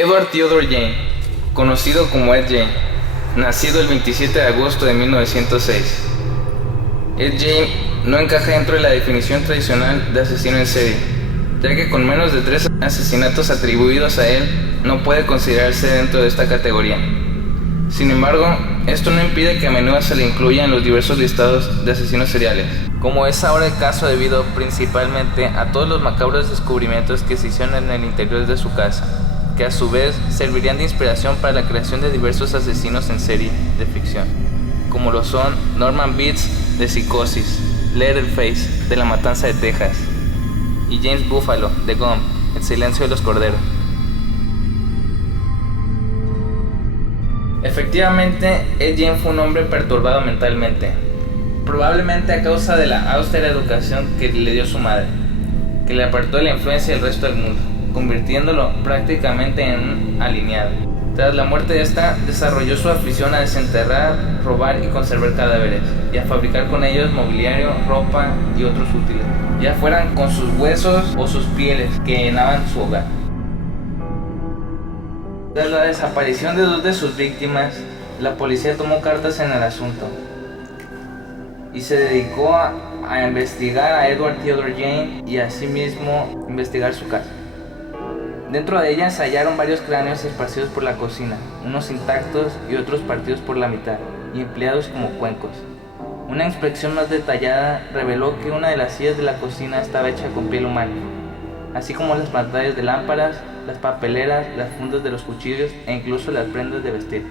Edward Theodore Jane, conocido como Ed Gein, nacido el 27 de agosto de 1906. Ed Gein no encaja dentro de la definición tradicional de asesino en serie, ya que con menos de 3 asesinatos atribuidos a él no puede considerarse dentro de esta categoría. Sin embargo, esto no impide que a menudo se le incluya en los diversos listados de asesinos seriales, como es ahora el caso debido principalmente a todos los macabros descubrimientos que se hicieron en el interior de su casa, que a su vez servirían de inspiración para la creación de diversos asesinos en serie de ficción, como lo son Norman Bates de Psicosis, Leatherface de La Matanza de Texas y James Buffalo de Gump, El Silencio de los Corderos. Efectivamente, Ed Gein fue un hombre perturbado mentalmente, probablemente a causa de la austera educación que le dio su madre, que le apartó de la influencia del resto del mundo, convirtiéndolo prácticamente en un alienado. Tras la muerte de esta, desarrolló su afición a desenterrar, robar y conservar cadáveres, y a fabricar con ellos mobiliario, ropa y otros útiles, ya fueran con sus huesos o sus pieles que llenaban su hogar. Tras la desaparición de 2 de sus víctimas, la policía tomó cartas en el asunto y se dedicó a investigar a Edward Theodore Jane y asimismo investigar su casa. Dentro de ella se hallaron varios cráneos esparcidos por la cocina, unos intactos y otros partidos por la mitad y empleados como cuencos. Una inspección más detallada reveló que una de las sillas de la cocina estaba hecha con piel humana, así como las pantallas de lámparas, las papeleras, las fundas de los cuchillos e incluso las prendas de vestir,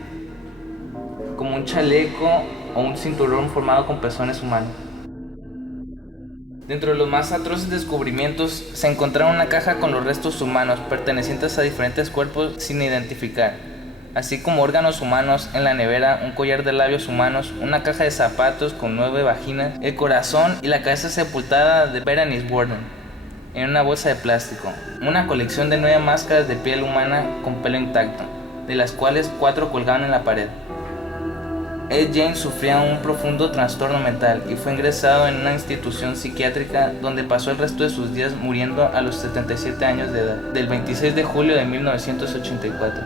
como un chaleco o un cinturón formado con pezones humanos. Dentro de los más atroces descubrimientos se encontraron una caja con los restos humanos pertenecientes a diferentes cuerpos sin identificar, así como órganos humanos en la nevera, un collar de labios humanos, una caja de zapatos con 9 vaginas, el corazón y la cabeza sepultada de Berenice Borden en una bolsa de plástico, una colección de 9 máscaras de piel humana con pelo intacto, de las cuales 4 colgaban en la pared. Ed Gein sufría un profundo trastorno mental y fue ingresado en una institución psiquiátrica donde pasó el resto de sus días, muriendo a los 77 años de edad, del 26 de julio de 1984.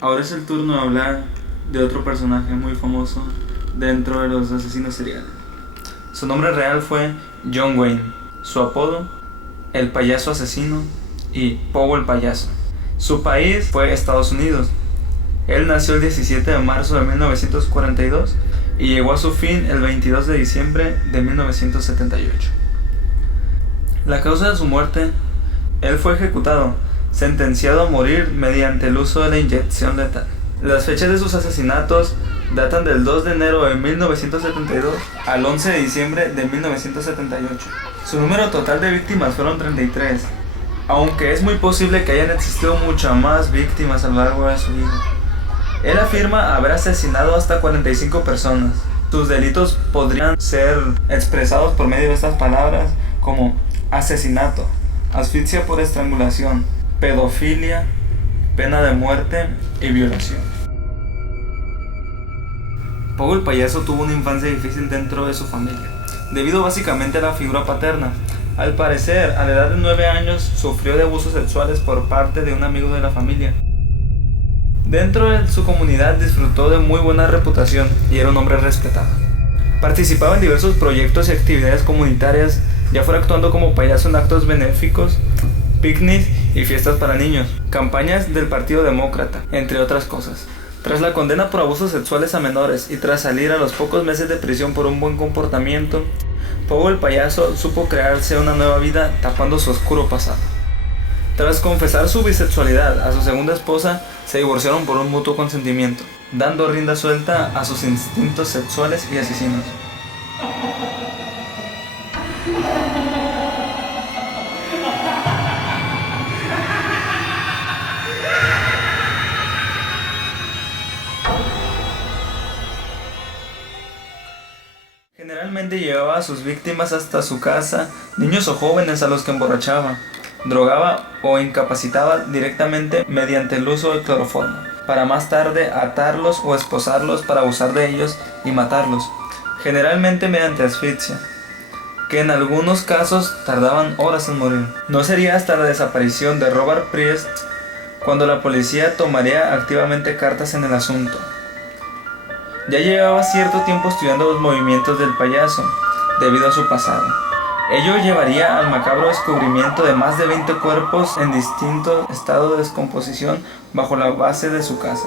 Ahora es el turno de hablar de otro personaje muy famoso dentro de los asesinos seriales. Su nombre real fue John Wayne, su apodo, el payaso asesino y Pogo el payaso. Su país fue Estados Unidos. Él nació el 17 de marzo de 1942 y llegó a su fin el 22 de diciembre de 1978. La causa de su muerte: él fue ejecutado, sentenciado a morir mediante el uso de la inyección letal. Las fechas de sus asesinatos datan del 2 de enero de 1972 al 11 de diciembre de 1978. Su número total de víctimas fueron 33, aunque es muy posible que hayan existido muchas más víctimas a lo largo de su vida. Él afirma haber asesinado hasta 45 personas. Sus delitos podrían ser expresados por medio de estas palabras como asesinato, asfixia por estrangulación, pedofilia, pena de muerte y violación. Pogo el payaso tuvo una infancia difícil dentro de su familia, debido básicamente a la figura paterna. Al parecer, a la edad de 9 años, sufrió de abusos sexuales por parte de un amigo de la familia. Dentro de su comunidad disfrutó de muy buena reputación y era un hombre respetado. Participaba en diversos proyectos y actividades comunitarias, ya fuera actuando como payaso en actos benéficos, picnics y fiestas para niños, campañas del Partido Demócrata, entre otras cosas. Tras la condena por abusos sexuales a menores y tras salir a los pocos meses de prisión por un buen comportamiento, Pogo el payaso supo crearse una nueva vida tapando su oscuro pasado. Tras confesar su bisexualidad a su segunda esposa, se divorciaron por un mutuo consentimiento, dando rienda suelta a sus instintos sexuales y asesinos. Generalmente llevaba a sus víctimas hasta su casa, niños o jóvenes a los que emborrachaba, drogaba o incapacitaba directamente mediante el uso de cloroformo. para más tarde atarlos o esposarlos para abusar de ellos y matarlos, generalmente mediante asfixia, que en algunos casos tardaban horas en morir. No sería hasta la desaparición de Robert Priest cuando la policía tomaría activamente cartas en el asunto. Ya llevaba cierto tiempo estudiando los movimientos del payaso, debido a su pasado. Ello llevaría al macabro descubrimiento de más de 20 cuerpos en distinto estado de descomposición bajo la base de su casa.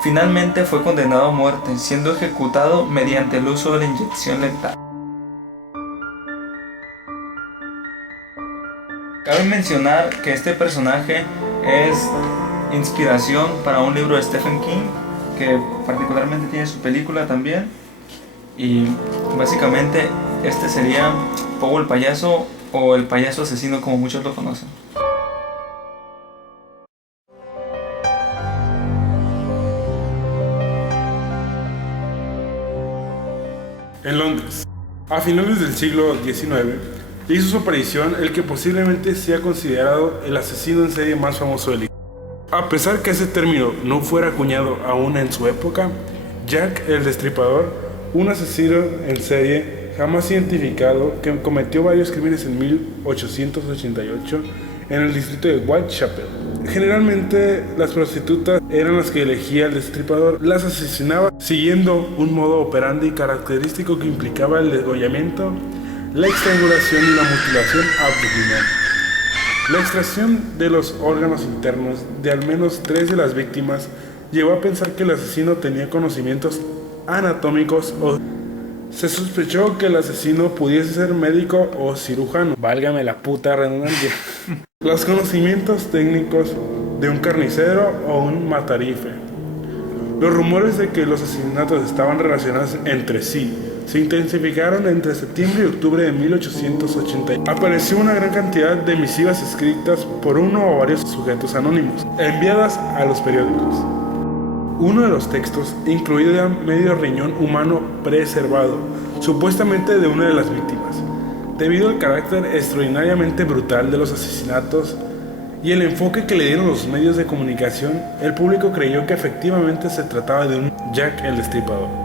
Finalmente fue condenado a muerte, siendo ejecutado mediante el uso de la inyección letal. Cabe mencionar que este personaje es inspiración para un libro de Stephen King, que particularmente tiene su película también. Y básicamente este sería Pogo el payaso, o el payaso asesino como muchos lo conocen. En Londres, a finales del siglo XIX, hizo su aparición el que posiblemente sea considerado el asesino en serie más famoso de la historia. A pesar que ese término no fuera acuñado aún en su época, Jack el Destripador, un asesino en serie jamás identificado que cometió varios crímenes en 1888 en el distrito de Whitechapel. Generalmente las prostitutas eran las que elegía el destripador, las asesinaba siguiendo un modo operandi característico que implicaba el degollamiento, la estrangulación y la mutilación abdominal. La extracción de los órganos internos de al menos 3 de las víctimas llevó a pensar que el asesino tenía conocimientos anatómicos o se sospechó que el asesino pudiese ser médico o cirujano. Válgame la puta redundancia. Los conocimientos técnicos de un carnicero o un matarife. Los rumores de que los asesinatos estaban relacionados entre sí se intensificaron entre septiembre y octubre de 1880. Apareció una gran cantidad de misivas escritas por uno o varios sujetos anónimos, enviadas a los periódicos. Uno de los textos incluía medio riñón humano preservado, supuestamente de una de las víctimas. Debido al carácter extraordinariamente brutal de los asesinatos y el enfoque que le dieron los medios de comunicación, el público creyó que efectivamente se trataba de un Jack el Destripador.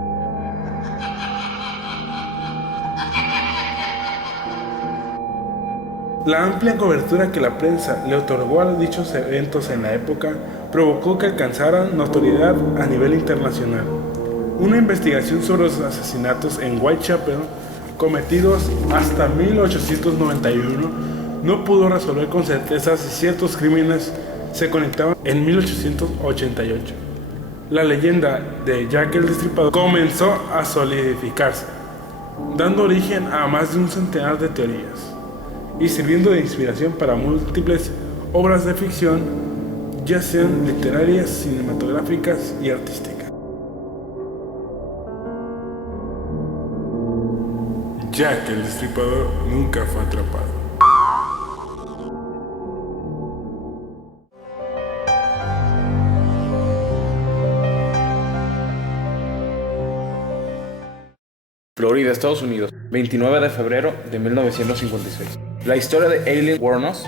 La amplia cobertura que la prensa le otorgó a dichos eventos en la época provocó que alcanzaran notoriedad a nivel internacional. Una investigación sobre los asesinatos en Whitechapel cometidos hasta 1891 no pudo resolver con certeza si ciertos crímenes se conectaban en 1888. La leyenda de Jack el Destripador comenzó a solidificarse, dando origen a más de un centenar de teorías y sirviendo de inspiración para múltiples obras de ficción, ya sean literarias, cinematográficas y artísticas. Jack el Destripador nunca fue atrapado. Florida, Estados Unidos, 29 de febrero de 1956. La historia de Aileen Wuornos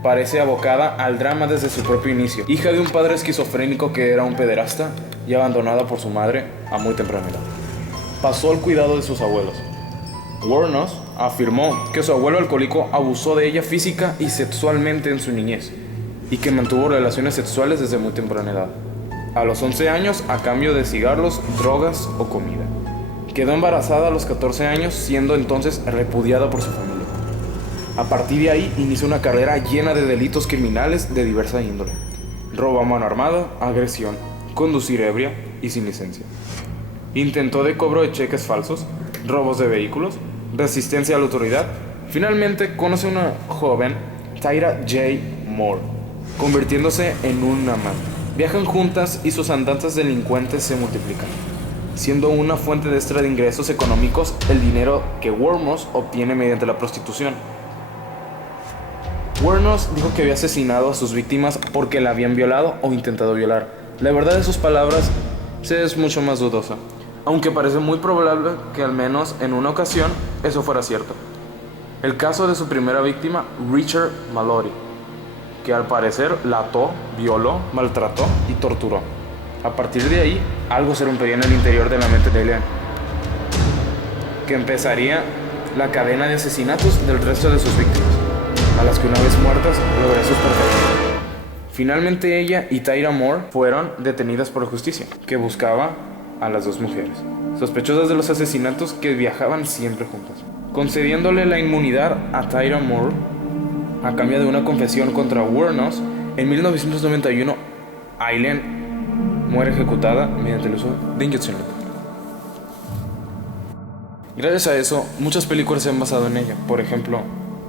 parece abocada al drama desde su propio inicio. Hija de un padre esquizofrénico que era un pederasta y abandonada por su madre a muy temprana edad, pasó al cuidado de sus abuelos. Wuornos afirmó que su abuelo alcohólico abusó de ella física y sexualmente en su niñez y que mantuvo relaciones sexuales desde muy temprana edad, a los 11 años a cambio de cigarros, drogas o comida. Quedó embarazada a los 14 años, siendo entonces repudiada por su familia. A partir de ahí inició una carrera llena de delitos criminales de diversa índole: robo a mano armada, agresión, conducir ebria y sin licencia, intento de cobro de cheques falsos, robos de vehículos, resistencia a la autoridad. Finalmente conoce a una joven, Tyra J. Moore, convirtiéndose en un amante. Viajan juntas y sus andanzas delincuentes se multiplican, siendo una fuente de extra de ingresos económicos el dinero que Wuornos obtiene mediante la prostitución. Wuornos dijo que había asesinado a sus víctimas porque la habían violado o intentado violar. La verdad de sus palabras es mucho más dudosa. aunque parece muy probable que al menos en una ocasión eso fuera cierto. El caso de su primera víctima, Richard Mallory, que al parecer la ató, violó, maltrató y torturó. A partir de ahí, algo se rompería en el interior de la mente de Eileen, que empezaría la cadena de asesinatos del resto de sus víctimas, a las que una vez muertas logró sus perfecciones. Finalmente ella y Tyra Moore fueron detenidas por la justicia, que buscaba a las dos mujeres, sospechosas de los asesinatos, que viajaban siempre juntas, concediéndole la inmunidad a Tyra Moore a cambio de una confesión contra Wuornos. En 1991, Eileen muere ejecutada mediante el uso de inyección letal. Gracias a eso, muchas películas se han basado en ella. Por ejemplo,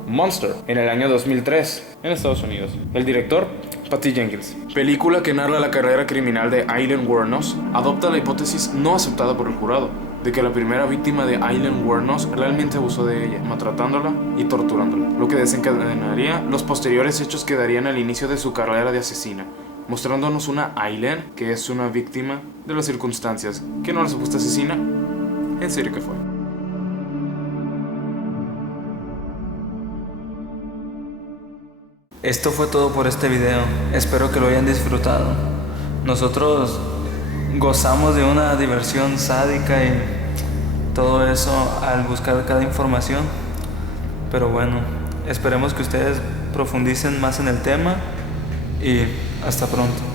Monster, en el año 2003, en Estados Unidos. El director, Patty Jenkins. Película que narra la carrera criminal de Eileen Wuornos, adopta la hipótesis no aceptada por el jurado, de que la primera víctima de Eileen Wuornos realmente abusó de ella, maltratándola y torturándola, lo que desencadenaría los posteriores hechos que darían el inicio de su carrera de asesina, mostrándonos una Eileen que es una víctima de las circunstancias, que no la supuesta asesina en serio que fue. Esto fue todo por este video, espero que lo hayan disfrutado. Nosotros gozamos de una diversión sádica y todo eso al buscar cada información, pero bueno, esperemos que ustedes profundicen más en el tema y hasta pronto.